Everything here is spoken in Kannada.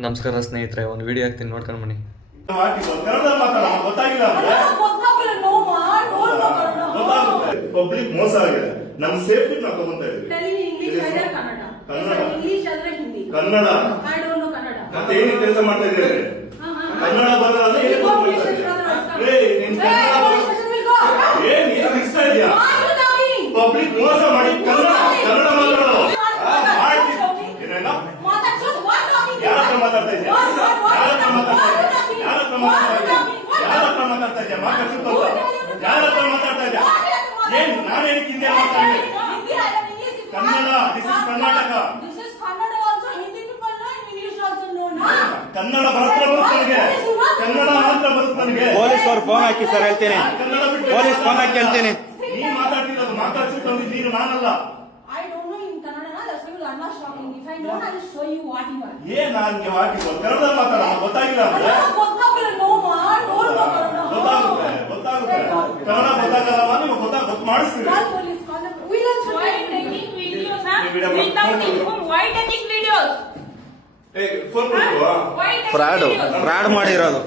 ನಮಸ್ಕಾರ ಸ್ನೇಹಿತರೆ, ಒಂದು ವಿಡಿಯೋ ಹಾಕ್ತೀನಿ ನೋಡ್ಕೊಂಡು ಬನ್ನಿ. ಪಬ್ಲಿಕ್ ಮೋಸ ಆಗಿದೆ. ನಮ್ಮ ಸೇಫ್ಟಿ ನಾವು ತಗೊಂತಾ ಇದ್ದೀವಿ. ಕನ್ನಡ ಮತ್ತೆ ಏನು ಕೆಲಸ ಮಾಡ್ತಾ ಇದ್ದೀರಿ? ಕನ್ನಡ ಬರಲ್ಲ ಪಬ್ಲಿಕ್ ಮೋಸ ಮಾಡಿ ಕನ್ನಡ ಮಾತಾಡೋದು ಯಾರ ಹತ್ರ ಮಾತಾಡ್ತಾ ಇದ್ದೀಯ? ಯಾರ ಹತ್ರ ಮಾತಾಡ್ತಾ ಇದ್ದೀಯ? ಏನ್ ನಾನೇನಕ್ಕೆ ಹಿಂದೆ ಮಾತಾಡಿ? Kannada, this is Karnataka. ಕನ್ನಡ ಮಾತ್ರ ಬರುತ್ತೆ ನನಗೆ. ಕನ್ನಡ ಮಾತ್ರ ಬರುತ್ತೆ ನನಗೆ. ಪೊಲೀಸ್ ಅವ್ರು ಫೋನ್ ಹಾಕಿ ಸರ್, ಹೇಳ್ತೀನಿ. ಪೊಲೀಸ್ ಫೋನ್ ಹಾಕಿ ಹೇಳ್ತೀನಿ. ನೀನ್ ಮಾತಾಡ್ತಿರೋದು ಮಾತಾಡ್ಸಿದ್ದು ನೀನು, ನಾನಲ್ಲ. ಏನ್ ನಾನು ಹಾಕಿದ್ದು ಕನ್ನಡ ಮಾತಾಡ ಗೊತ್ತಾಗಿಲ್ಲ ಅಂದ್ರೆ ಗೊತ್ತಾಗುತ್ತೆ. ಕನ್ನಡ ಗೊತ್ತಾಗಲ್ಲ, ನೀವು ಗೊತ್ತು ಮಾಡಿಸ್ತೀವಿ. ಫ್ರಾಡ್ ಮಾಡಿರೋದು.